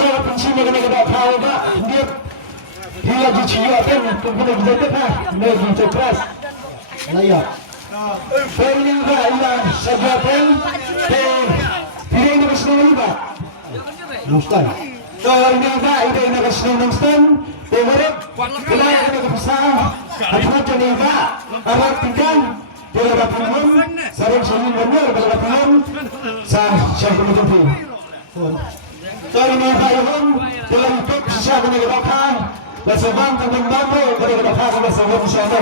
Nasional pensinya kena kita tahu tak dia dicuyakan kepada kita tak lagi cepat layak. Ini tak ialah sejapan tidak ini kesenangan tak Mustan. Ini tak ini kesenangan Mustan. Berharap kita akan bersama. Hanya jadi tak harap tinggal dia dapat sarung sarung benar dapat sah siapa menjadi. Kali ini Bayern dalam top sisa kena dapat bersama dengan Bambu kena dapat bersama bersama.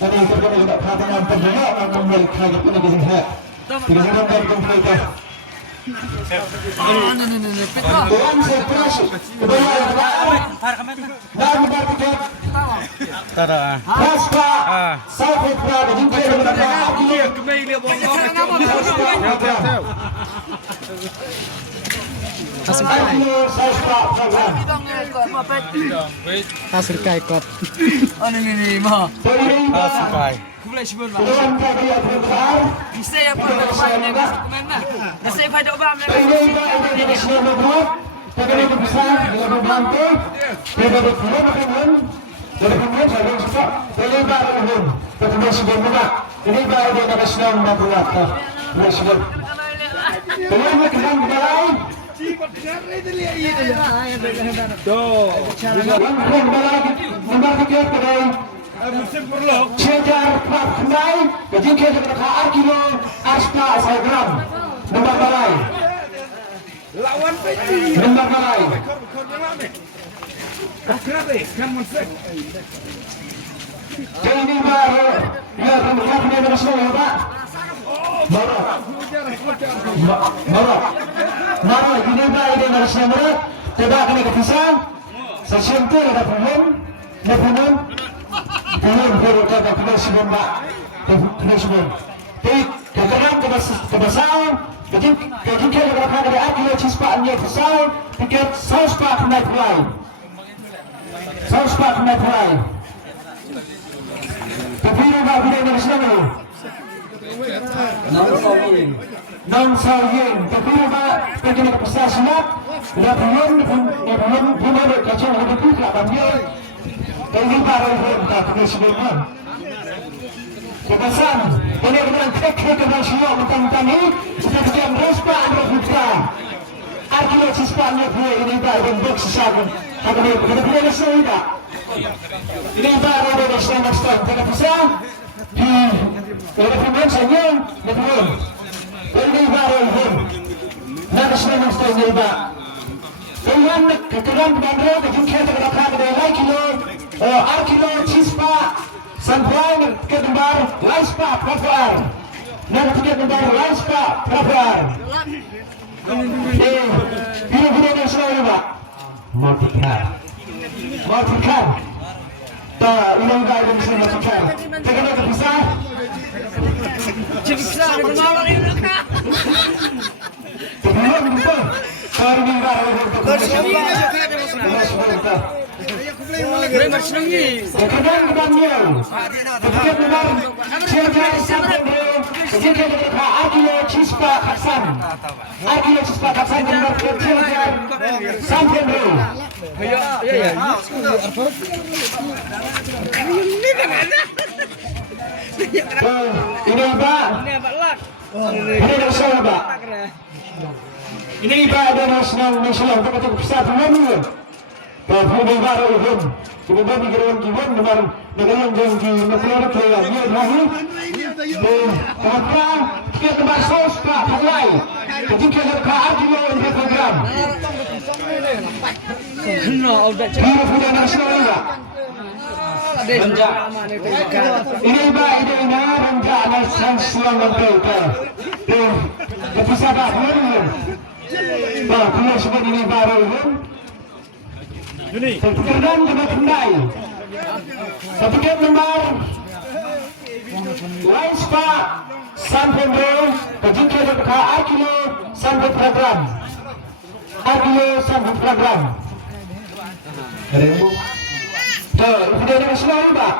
Tadi kita kena dapat dengan pendengar yang membeli kaget kena disini. Tidak ada yang berkumpul. Tuan seterus kebayang dan bertiket. Tada. Pasca Safi Prada jumpa dengan Hasil kai kot. Ini mah. Hasil kai. Boleh sebut lah. Bisa ya pun nak buat ni mana? Nasib pada obam ni. Cejar Pak Kendai, kejukan kepada Arkilo Aska Sagram, nombor balai. Lawan Peti. Nombor balai. Jadi baru, ya kemudian dia bersedia Pak. Marah, ini Pak ini bersedia. Tidak kena kepisah. Sesentuh ada pulun, Belum kata presiden Pak, presiden. Jadi keterangan kebesaran, jadi kita berapa dari akil cispaannya besar, tiket saus Pak kena mulai, saus Pak kena mulai. Tapi ini Pak bila dari sana, non sayin. Tapi ini Pak begini kebesaran siap, dia belum kacau lebih tidak banyak. Ini baru kita presiden. Kebesaran, ini kemudian kek nasional tentang ini sudah diam respa Amerika. Artinya cispaannya dia ini baru bentuk sesajen. Tapi ini benar-benar sudah. Ini baru dari Afghanistan. Tidak bisa di kemudian saja betul. Ini baru itu. Nasional ini Pak. Dengan keterangan bandara kejungkian terdapat dari kilo Arkilo Cispa Santuan kedembar Laispa Prapuar dan kedembar Laispa Prapuar. Video nasional Pak. Matikan. Tak ulang kali mesti matikan. Tegaknya terpisah. Cipsa dengan orang ini nak. Belum betul. Hari ini baru Sekarang kebanyakan Ketika benar Cegar sampai Ketika mereka Arkilo Cispa Kaksan Arkilo Cispa Kaksan benar Cegar sampai dulu. Ini Pak. Ini nasional Pak. Ini Pak ada nasional Pak kata besar pemain. Tapi ini baru itu. Kemudian di geran kiban dengan janji negara telah dia lagi. Apa kita kembali sos Pak Pakai. Ketika mereka Arkilo ini program. No, udah Ini punya nasional Pak. Ini Pak ini rencana sanksian mereka. Kepisah Pak Pak punya seperti ini baru itu. Kemudian juga kendai. Kemudian nomor Laispa Sanpendro ketika mereka Arkilo sampai program. Arkilo sampai program. Video nasional Pak.